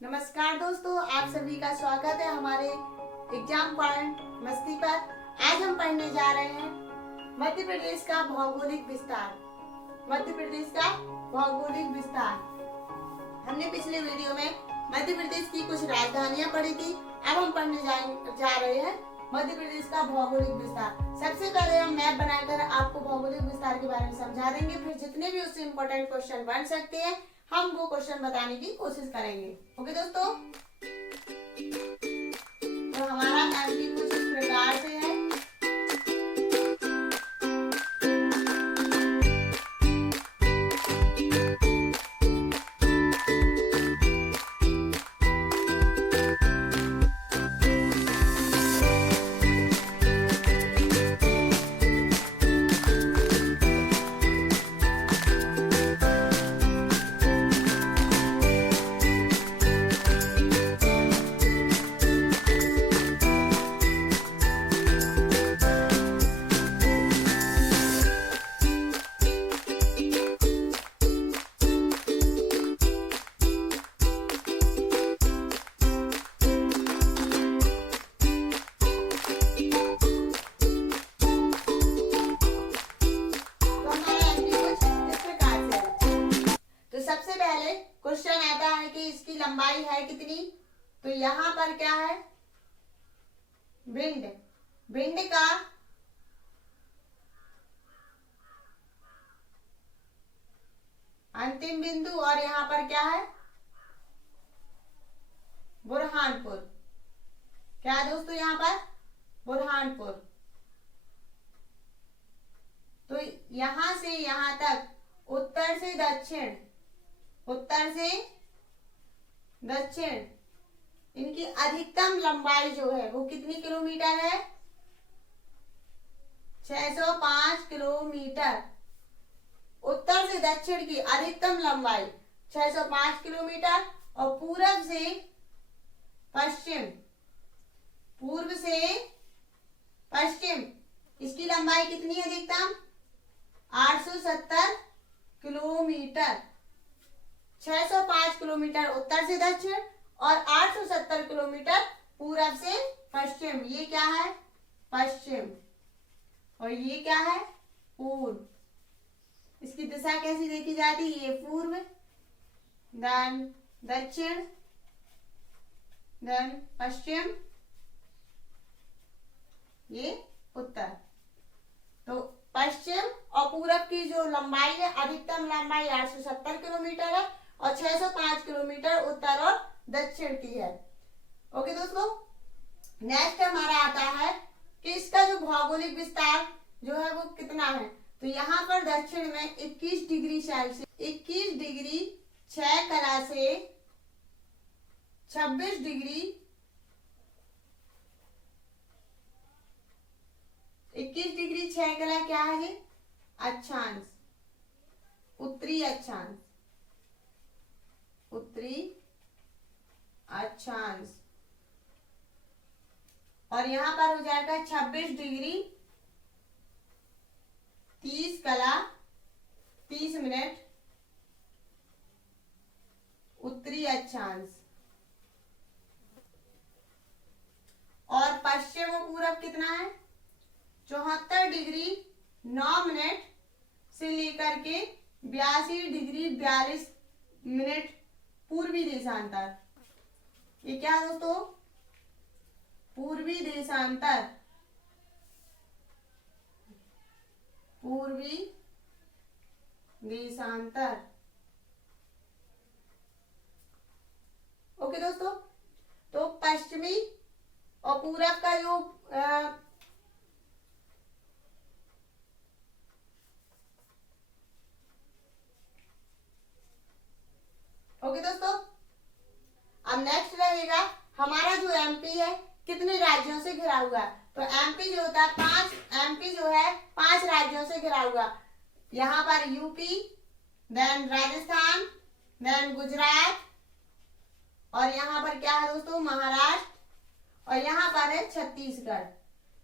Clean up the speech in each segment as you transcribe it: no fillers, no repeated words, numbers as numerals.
नमस्कार दोस्तों, आप सभी का स्वागत है हमारे एग्जाम पॉइंट मस्ती पर। आज हम पढ़ने जा रहे हैं मध्य प्रदेश का भौगोलिक विस्तार। मध्य प्रदेश का भौगोलिक विस्तार। हमने पिछले वीडियो में मध्य प्रदेश की कुछ राजधानियां पढ़ी थी। अब हम पढ़ने जा रहे हैं मध्य प्रदेश का भौगोलिक विस्तार। सबसे पहले हम मैप बनाकर आपको भौगोलिक विस्तार के बारे में समझा देंगे, फिर जितने भी उससे इम्पोर्टेंट क्वेश्चन बन सकते हैं हम वो क्वेश्चन बताने की कोशिश करेंगे। ओके दोस्तों, तो हमारा एमपी कुछ इस प्रकार से है। क्वेश्चन आता है कि इसकी लंबाई है कितनी। तो यहाँ पर क्या है, विंड। विंड का अंतिम बिंदु और यहाँ पर क्या है, बुरहानपुर। क्या है दोस्तों, यहाँ पर बुरहानपुर। तो यहां से यहां तक उत्तर से दक्षिण, उत्तर से दक्षिण इनकी अधिकतम लंबाई जो है वो कितनी किलोमीटर है, 605 किलोमीटर। उत्तर से दक्षिण की अधिकतम लंबाई 605 किलोमीटर और पूर्व से पश्चिम, पूर्व से पश्चिम इसकी लंबाई कितनी है अधिकतम, 870 किलोमीटर। 605 किलोमीटर उत्तर से दक्षिण और 870 किलोमीटर पूरब से पश्चिम। ये क्या है, पश्चिम, और ये क्या है, पूर्व। इसकी दिशा कैसी देखी जाती है, ये पूर्व, देन दक्षिण, देन पश्चिम, ये उत्तर। तो पश्चिम और पूरब की जो लंबाई है, अधिकतम लंबाई 870 किलोमीटर है और 605 किलोमीटर उत्तर और दक्षिण की है। ओके दोस्तों, नेक्स्ट हमारा आता है कि इसका जो भौगोलिक विस्तार जो है वो कितना है। तो यहाँ पर दक्षिण में 21 डिग्री सेल्सियस, 21 डिग्री 6 कला से 26 डिग्री 21 डिग्री 6 कला क्या है, ये अक्षांश, उत्तरी अक्षांश, उत्तरी अक्षांश। और यहां पर हो जाएगा 26 डिग्री 30 कला 30 मिनट उत्तरी अक्षांश। और पश्चिम और पूरब कितना है, 74 डिग्री 9 मिनट से लेकर के 82 डिग्री 42 मिनट पूर्वी देशांतर। ये क्या है दोस्तों, पूर्वी देशांतर, पूर्वी देशांतर। ओके दोस्तों, तो पश्चिमी और पूरब का जो ओके दोस्तों, अब नेक्स्ट रहेगा हमारा जो एमपी है कितने राज्यों से घिरा हुआ है। तो एमपी जो होता है एमपी जो है 5 राज्यों से घिरा हुआ। यहाँ पर UP, then Rajasthan, then Gujarat, और यहाँ पर क्या है दोस्तों, महाराष्ट्र, और यहाँ पर है छत्तीसगढ़।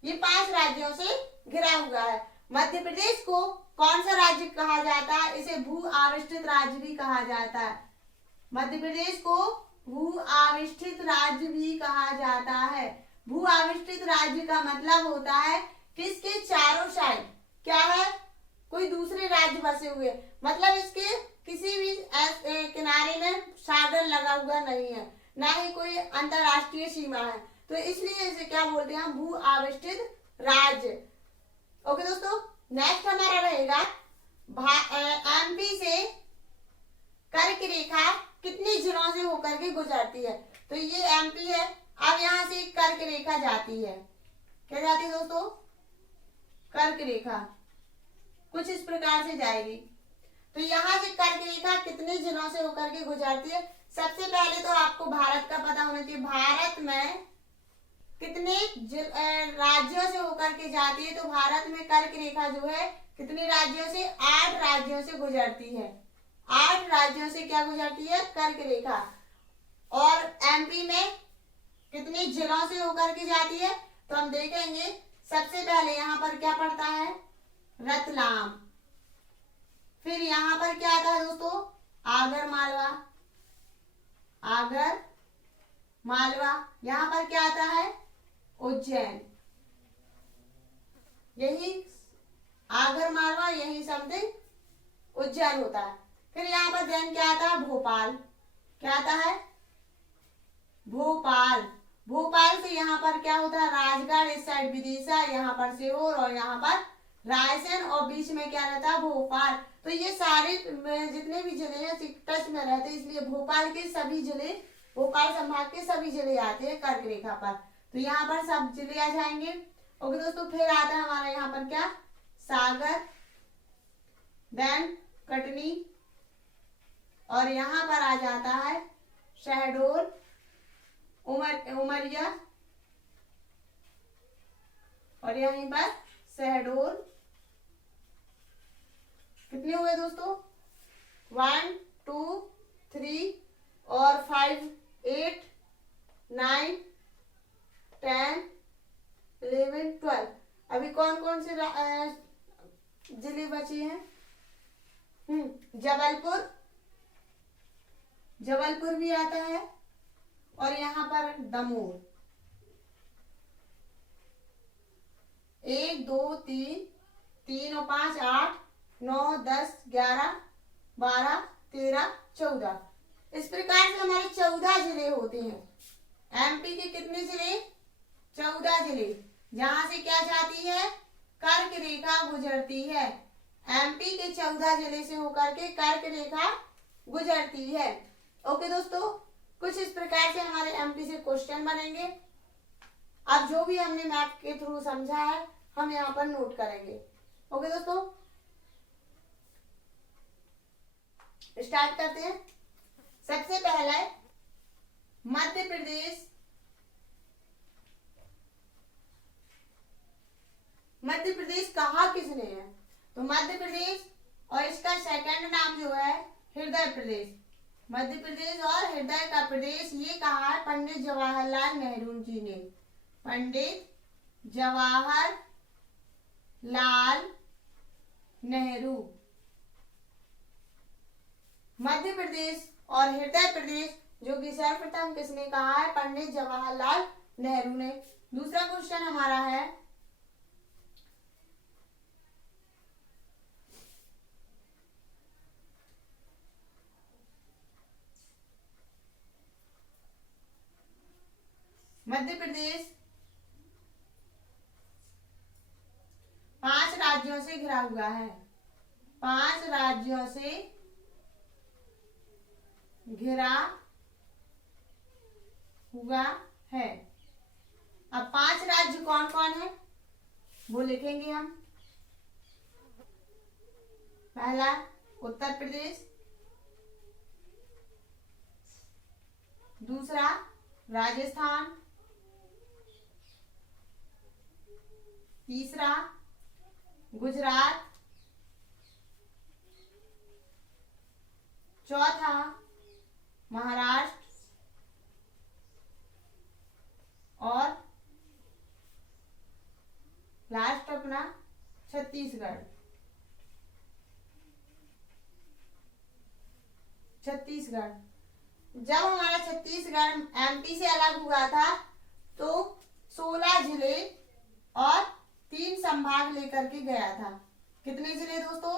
ये 5 राज्यों से घिरा हुआ है। मध्य प्रदेश को कौन सा राज्य कहा जाता है, इसे भू आविष्टित राज्य भी कहा जाता है। मध्य प्रदेश को भू आविष्ठित राज्य भी कहा जाता है। भू आविष्ठित राज्य का मतलब होता है किसके चारों साइड क्या है, कोई दूसरे राज्य बसे हुए, मतलब इसके किसी भी किनारे में सागर लगा हुआ नहीं है, ना ही कोई अंतरराष्ट्रीय सीमा है, तो इसलिए इसे क्या बोलते हैं, भू आविष्ठित राज्य। ओके दोस्तों, नेक्स्ट हमारा रहेगा एमपी से कर्क रेखा कितने जिलों से होकर के गुजरती है। तो ये एमपी है, अब यहाँ से कर्क रेखा जाती है, क्या जाती है दोस्तों, कर्क रेखा कुछ इस प्रकार से जाएगी। तो यहाँ से कर्क रेखा कितने जिलों से होकर के गुजरती है। सबसे पहले तो आपको भारत का पता होना चाहिए, भारत में कितने राज्यों से होकर के जाती है। तो भारत में कर्क रेखा जो है कितने राज्यों से, 8 राज्यों से गुजरती है। 8 राज्यों से क्या गुजरती है, कर्क रेखा। और एमपी में कितने जिलों से होकर के जाती है, तो हम देखेंगे सबसे पहले यहाँ पर क्या पड़ता है, रतलाम। फिर यहाँ पर क्या आता है दोस्तों, आगर मालवा, आगर मालवा। यहाँ पर क्या आता है, उज्जैन। यही आगर मालवा, यही समथिंग उज्जैन होता है। फिर यहाँ पर देन क्या आता है, भोपाल। क्या आता है, भोपाल। भोपाल से यहाँ पर क्या होता है, राजगढ़, इस साइड विदिशा, यहाँ पर सीहोर और यहाँ पर रायसेन, और बीच में क्या रहता है, भोपाल। तो ये सारे जितने भी जिले हैं टच में रहते हैं, इसलिए भोपाल के सभी जिले, भोपाल संभाग के सभी जिले आते हैं कर्क रेखा पर। तो यहाँ पर सब जिले आ जाएंगे। ओके दोस्तों, फिर आता है हमारा यहाँ पर क्या, सागर, देन कटनी, और यहाँ पर आ जाता है शहडोल, उमरिया, और यहीं पर शहडोल। कितने हुए दोस्तों, 1 2 3 और 5 8 9 10 11 12। अभी कौन कौन से जिले बचे हैं, जबलपुर, जबलपुर भी आता है, और यहाँ पर दमोह। 1 2 3 3 और 5 8 9 10 11 12 13 14। इस प्रकार से हमारे 14 जिले होते हैं। एमपी के कितने जिले, 14 जिले, जहां से क्या जाती है, कर्क रेखा गुजरती है। एमपी के 14 जिले से होकर के कर्क रेखा गुजरती है। ओके दोस्तों, कुछ इस प्रकार से हमारे एमपी से क्वेश्चन बनेंगे। अब जो भी हमने मैप के थ्रू समझा है हम यहाँ पर नोट करेंगे। ओके दोस्तों, स्टार्ट करते हैं। सबसे पहला मध्य प्रदेश। मध्य प्रदेश कहा किसने है, तो मध्य प्रदेश, और इसका सेकंड नाम जो है हृदय प्रदेश। मध्य प्रदेश और हृदय का प्रदेश ये कहा है पंडित जवाहरलाल नेहरू जी ने। पंडित जवाहरलाल नेहरू। मध्य प्रदेश और हृदय प्रदेश जो कि सर्वप्रथम किसने कहा है, पंडित जवाहरलाल नेहरू ने। दूसरा क्वेश्चन हमारा है, मध्य प्रदेश 5 राज्यों से घिरा हुआ है। 5 राज्यों से घिरा हुआ है। अब 5 राज्य कौन कौन है वो लिखेंगे हम। पहला उत्तर प्रदेश, दूसरा राजस्थान, तीसरा गुजरात, चौथा महाराष्ट्र, और लास्ट अपना छत्तीसगढ़। छत्तीसगढ़ जब हमारा छत्तीसगढ़ एमपी से अलग हुआ था तो 16 जिले और 3 संभाग लेकर के गया था। कितने जिले दोस्तों?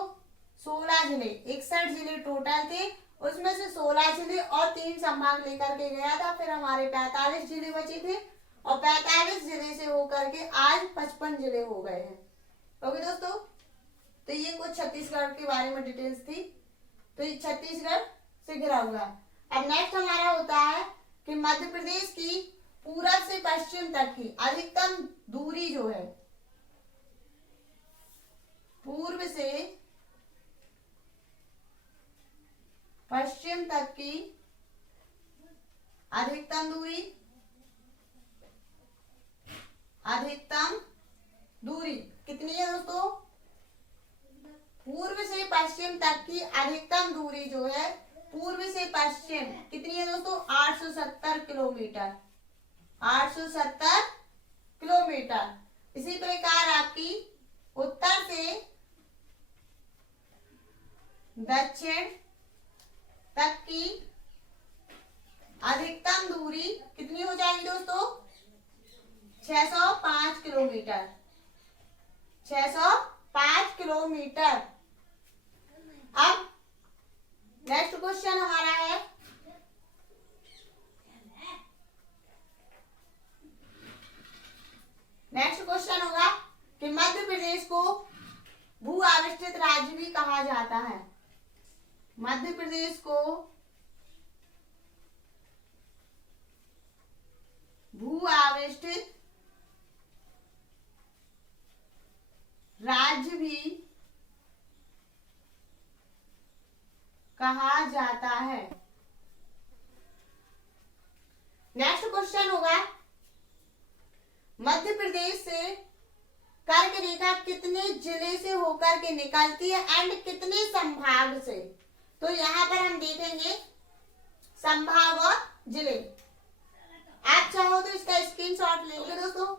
16 जिले। 61 जिले टोटल थे, उसमें से 16 जिले और 3 संभाग लेकर के गया था। फिर हमारे 45 जिले बचे थे और 45 जिले से होकर के आज 55 जिले हो गए हैं। ओके दोस्तों, तो ये कुछ छत्तीसगढ़ के बारे में डिटेल्स थी। तो ये छत्तीसगढ़ से घिरा हुआ है। अब नेक्स्ट हमारा होता है कि मध्य प्रदेश की पूरब से पश्चिम तक की अधिकतम दूरी जो है, पूर्व से पश्चिम तक की अधिकतम दूरी, अधिकतम दूरी कितनी है दोस्तों? पूर्व से पश्चिम तक की अधिकतम दूरी जो है, पूर्व से पश्चिम कितनी है दोस्तों? 870 किलोमीटर। 870 किलोमीटर। इसी प्रकार आपकी उत्तर से दक्षिण तक की अधिकतम दूरी कितनी हो जाएगी दोस्तों? 605 किलोमीटर। 605 किलोमीटर। अब नेक्स्ट क्वेश्चन हमारा है, नेक्स्ट क्वेश्चन होगा कि मध्य प्रदेश को भू आविष्टित राज्य भी कहा जाता है। मध्य प्रदेश को भू आविष्टित राज्य भी कहा जाता है। नेक्स्ट क्वेश्चन होगा, मध्य प्रदेश से कर्क रेखा कितने जिले से होकर के निकलती है एंड कितने संभाग से? तो यहाँ पर हम देखेंगे संभाग और जिले। आप चाहो तो इसका स्क्रीनशॉट ले लो दोस्तों।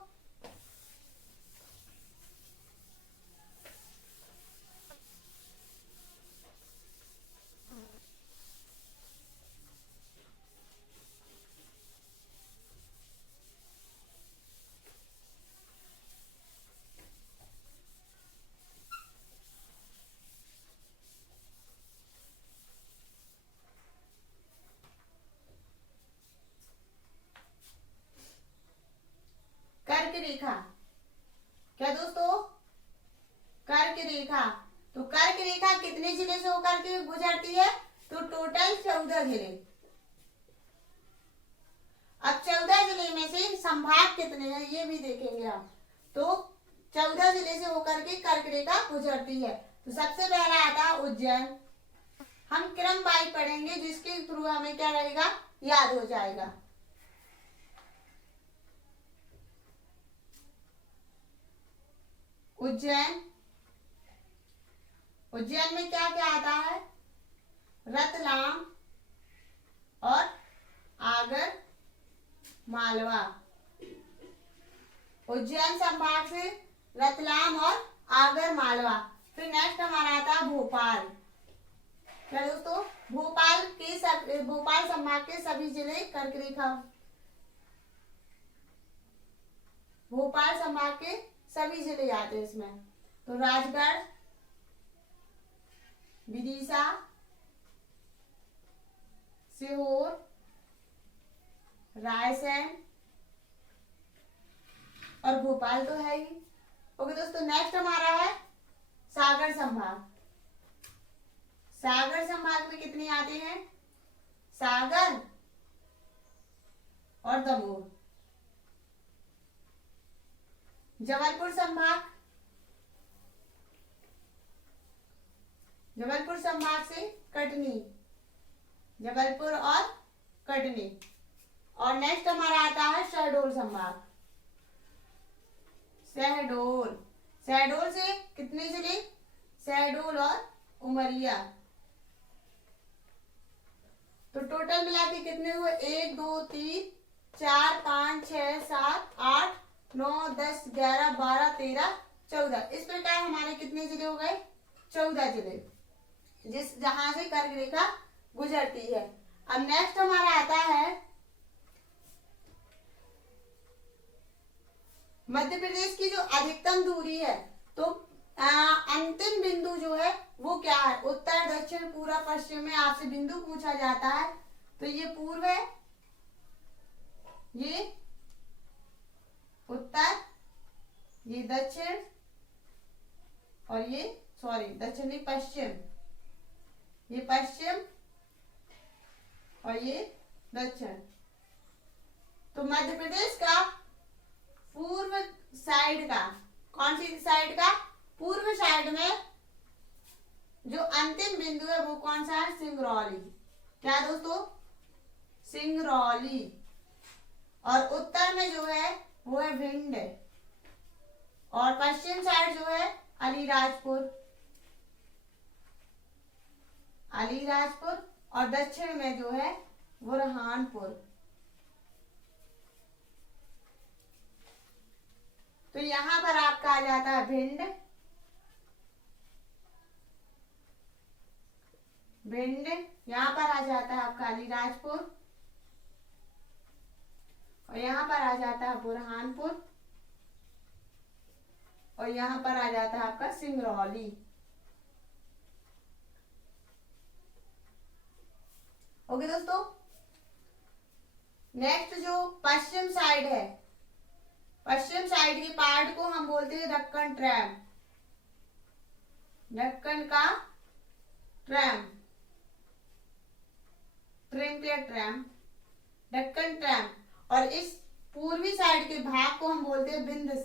कर्क रेखा क्या दोस्तों? कर्क रेखा। तो कर्क रेखा कितने जिले से होकर के गुजरती है? तो टोटल 14 जिले। अब 14 जिले में से संभाग कितने हैं ये भी देखेंगे हम। तो 14 जिले से होकर के कर्क रेखा गुजरती है। तो सबसे पहला आता है उज्जैन। हम क्रम वाइज पढ़ेंगे जिसके थ्रू हमें क्या रहेगा, याद हो जाएगा। उज्जैन। उज्जैन में क्या क्या आता है? रतलाम और आगर मालवा। उज्जैन संभाग से रतलाम और आगर मालवा। फिर नेक्स्ट हमारा आता है भोपाल। क्या दोस्तों? भोपाल संभाग के सभी जिले कर्क रेखा, भोपाल संभाग के सभी जिले आते हैं इसमें। तो राजगढ़, विदिशा, सीहोर, रायसेन और भोपाल तो है ही। ओके दोस्तों, नेक्स्ट हमारा है सागर संभाग। सागर संभाग में कितने आते हैं? सागर और दमोह। जबलपुर संभाग, जबलपुर संभाग से कटनी, जबलपुर और कटनी। और नेक्स्ट हमारा आता है शहडोल संभाग। शहडोल, शहडोल से कितने जिले? शहडोल और उमरिया। तो टोटल मिला के कितने हुए? 1 2 3 4 5 6 7 8 9 10 11 12 13 14। इस प्रकार हमारे कितने जिले हो गए? 14 जिले, जहां से कर्क रेखा गुजरती है। अब नेक्स्ट हमारा आता है मध्य प्रदेश की जो अधिकतम दूरी है, तो अंतिम बिंदु जो है वो क्या है? उत्तर, दक्षिण, पूर्व, पश्चिम में आपसे बिंदु पूछा जाता है, तो ये पूर्व है, ये उत्तर, ये दक्षिण, और ये दक्षिण नहीं, पश्चिम, ये पश्चिम और ये दक्षिण। तो मध्य प्रदेश का पूर्व साइड का, कौन सी साइड का? पूर्व साइड में जो अंतिम बिंदु है वो कौन सा है? सिंगरौली। क्या दोस्तों? सिंगरौली। और उत्तर में जो है वो है भिंड, और पश्चिम साइड जो है अलीराजपुर, और दक्षिण में जो है बुरहानपुर। तो यहां पर आपका आ जाता है भिंड, यहां पर आ जाता है आपका अलीराजपुर, और यहां पर आ जाता है बुरहानपुर, और यहां पर आ जाता है आपका सिंगरौली। ओके दोस्तों, नेक्स्ट जो पश्चिम साइड है, पश्चिम साइड के पार्ट को हम बोलते हैं दक्कन ट्रैम, दक्कन का ट्रैम, ट्रैम, दक्कन ट्रैम। और इस पूर्वी साइड के भाग को हम बोलते हैं विंध्य।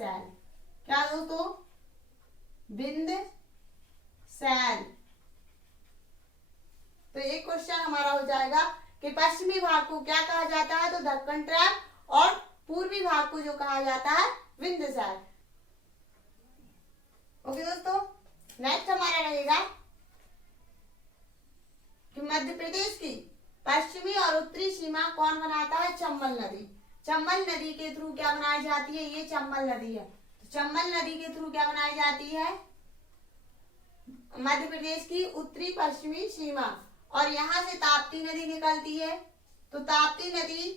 क्या दोस्तों? विंध्य। तो एक क्वेश्चन हमारा हो जाएगा कि पश्चिमी भाग को क्या कहा जाता है? तो दक्कन ट्रैम, और पूर्वी भाग को जो कहा जाता है विंध्य। ओके दोस्तों, नेक्स्ट हमारा रहेगा कि मध्य प्रदेश की पश्चिमी और उत्तरी सीमा कौन बनाता है? चंबल नदी। चंबल नदी के थ्रू क्या बनाई जाती है? ये चंबल नदी है। तो चंबल नदी के थ्रू क्या बनाई जाती है? मध्य प्रदेश की उत्तरी पश्चिमी सीमा। और यहां से ताप्ती नदी निकलती है, तो ताप्ती नदी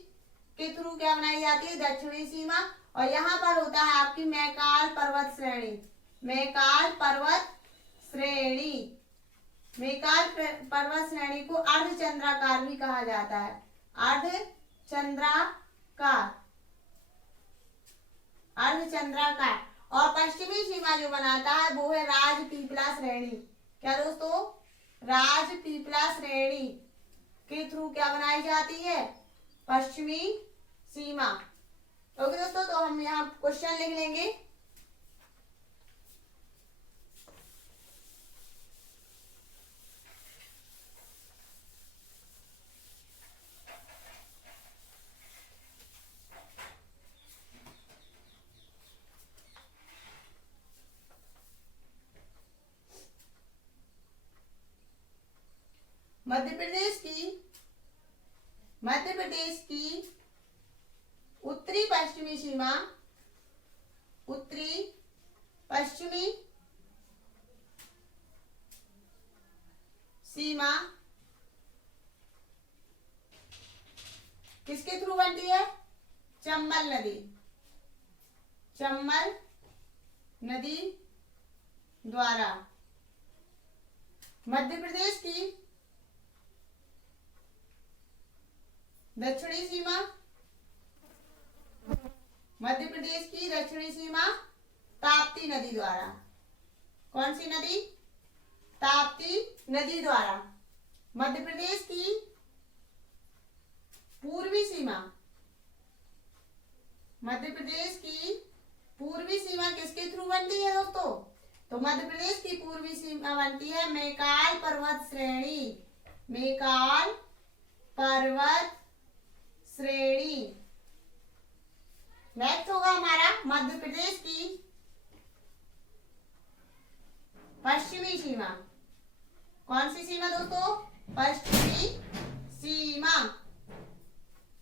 के थ्रू क्या बनाई जाती है? दक्षिणी सीमा। और यहाँ पर होता है आपकी मैकाल पर्वत श्रेणी, मैकाल पर्वत श्रेणी। मैकाल पर्वत श्रेणी को अर्धचंद्राकार भी कहा जाता है, अर्धचंद्राकार। और पश्चिमी सीमा जो बनाता है वो है राजपीपला श्रेणी। क्या दोस्तों? राजपीपला श्रेणी के थ्रू क्या बनाई जाती है? पश्चिमी सीमा। ओके दोस्तों, तो हम यहाँ क्वेश्चन लिख लेंगे। मध्य प्रदेश की उत्तरी पश्चिमी सीमा, उत्तरी पश्चिमी सीमा किसके थ्रू बनती है? चंबल नदी, चंबल नदी द्वारा। मध्य प्रदेश की दक्षिणी सीमा, मध्य प्रदेश की दक्षिणी सीमा ताप्ती नदी द्वारा। कौन सी नदी? ताप्ती नदी द्वारा। मध्य प्रदेश की पूर्वी सीमा, मध्य प्रदेश की पूर्वी सीमा किसके थ्रू बनती है दोस्तों? तो मध्य प्रदेश की पूर्वी सीमा बनती है मैकाल पर्वत श्रेणी, मैकाल पर्वत श्रेणी। नेक्स्ट होगा हमारा मध्य प्रदेश की पश्चिमी सीमा। कौन सी सीमा दोस्तों? पश्चिमी सीमा।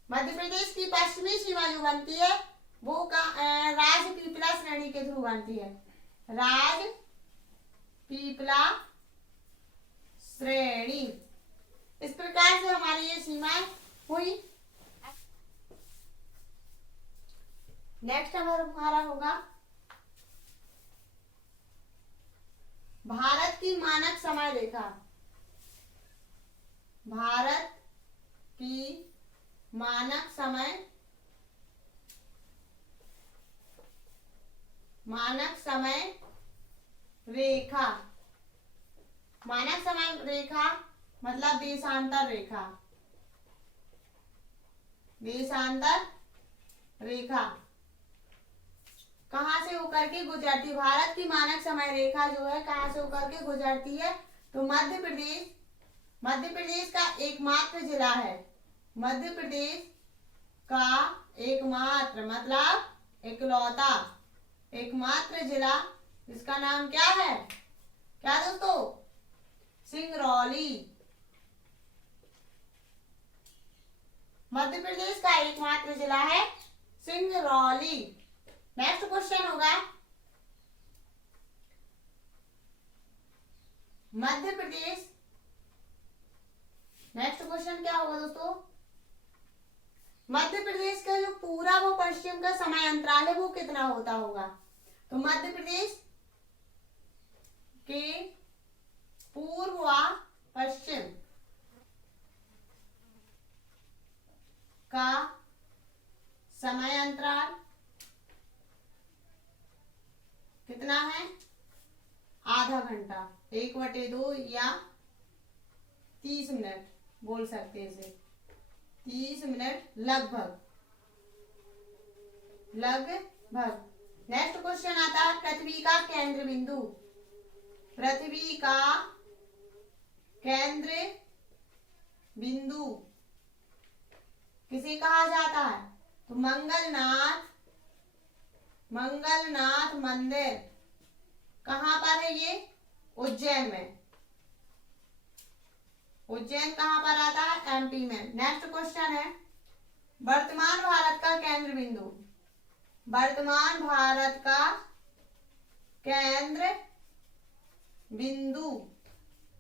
मध्य प्रदेश की पश्चिमी सीमा जो बनती है वो राजपीपला श्रेणी के थ्रू बनती है, राजपीपला श्रेणी। इस प्रकार से हमारी ये सीमाएं हुई। नेक्स्ट हमारा होगा भारत की मानक समय रेखा। भारत की मानक समय रेखा। मानक समय रेखा मतलब देशांतर रेखा। देशांतर रेखा कहां से होकर के गुजरती, भारत की मानक समय रेखा जो है कहां से होकर के गुजरती है, तो मध्य प्रदेश का एकमात्र जिला है। मध्य प्रदेश का एकमात्र मतलब इकलौता एकमात्र जिला, जिसका नाम क्या है, क्या दोस्तों, सिंगरौली। मध्य प्रदेश का एकमात्र जिला है सिंगरौली। नेक्स्ट क्वेश्चन होगा मध्य प्रदेश। नेक्स्ट क्वेश्चन क्या होगा दोस्तों, मध्य प्रदेश का जो पूरा वो पश्चिम का समय अंतराल है वो कितना होता होगा, तो मध्य प्रदेश के पूर्व व पश्चिम का समय अंतराल कितना है, आधा घंटा, 1/2 या 30 मिनट बोल सकते हैं इसे, 30 मिनट लगभग। नेक्स्ट क्वेश्चन आता है पृथ्वी का केंद्र बिंदु। पृथ्वी का केंद्र बिंदु किसे कहा जाता है, तो मंगलनाथ मंदिर कहां पर है, ये उज्जैन में। उज्जैन कहां पर आता है, एमपी में। नेक्स्ट क्वेश्चन है वर्तमान भारत का केंद्र बिंदु। वर्तमान भारत का केंद्र बिंदु,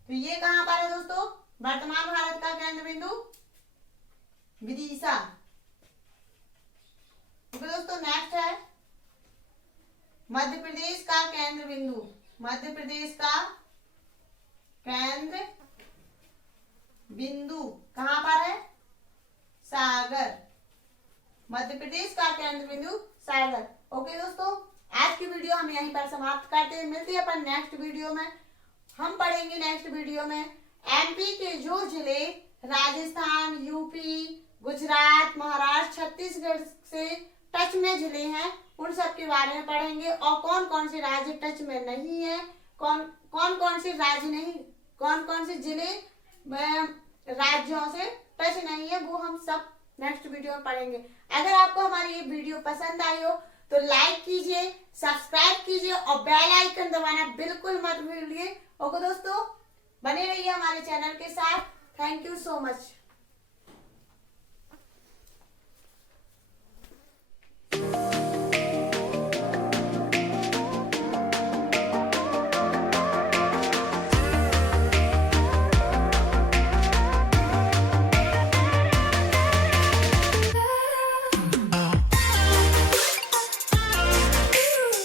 तो ये कहां पर है दोस्तों, वर्तमान भारत का केंद्र बिंदु विदिशा। तो दोस्तों नेक्स्ट है मध्य प्रदेश का केंद्र बिंदु। मध्य प्रदेश का केंद्र बिंदु कहां पर है, सागर। मध्य प्रदेश का केंद्र बिंदु सागर। ओके दोस्तों, आज की वीडियो हम यहीं पर समाप्त करते हैं। मिलते हैं अपन नेक्स्ट वीडियो में। हम पढ़ेंगे नेक्स्ट वीडियो में एमपी के जो जिले राजस्थान, यूपी, गुजरात, महाराष्ट्र, छत्तीसगढ़ से टच में जिले हैं उन सब के बारे में पढ़ेंगे, और कौन कौन से राज्य टच में नहीं है, कौन कौन से राज्य नहीं, कौन कौन से जिले राज्यों से टच नहीं है, वो हम सब नेक्स्ट वीडियो में पढ़ेंगे। अगर आपको हमारी ये वीडियो पसंद आई हो तो लाइक कीजिए, सब्सक्राइब कीजिए और बेल आइकन दबाना बिल्कुल मत भूलिए। ओके दोस्तों, बने रहिए हमारे चैनल के साथ। Thank you so much.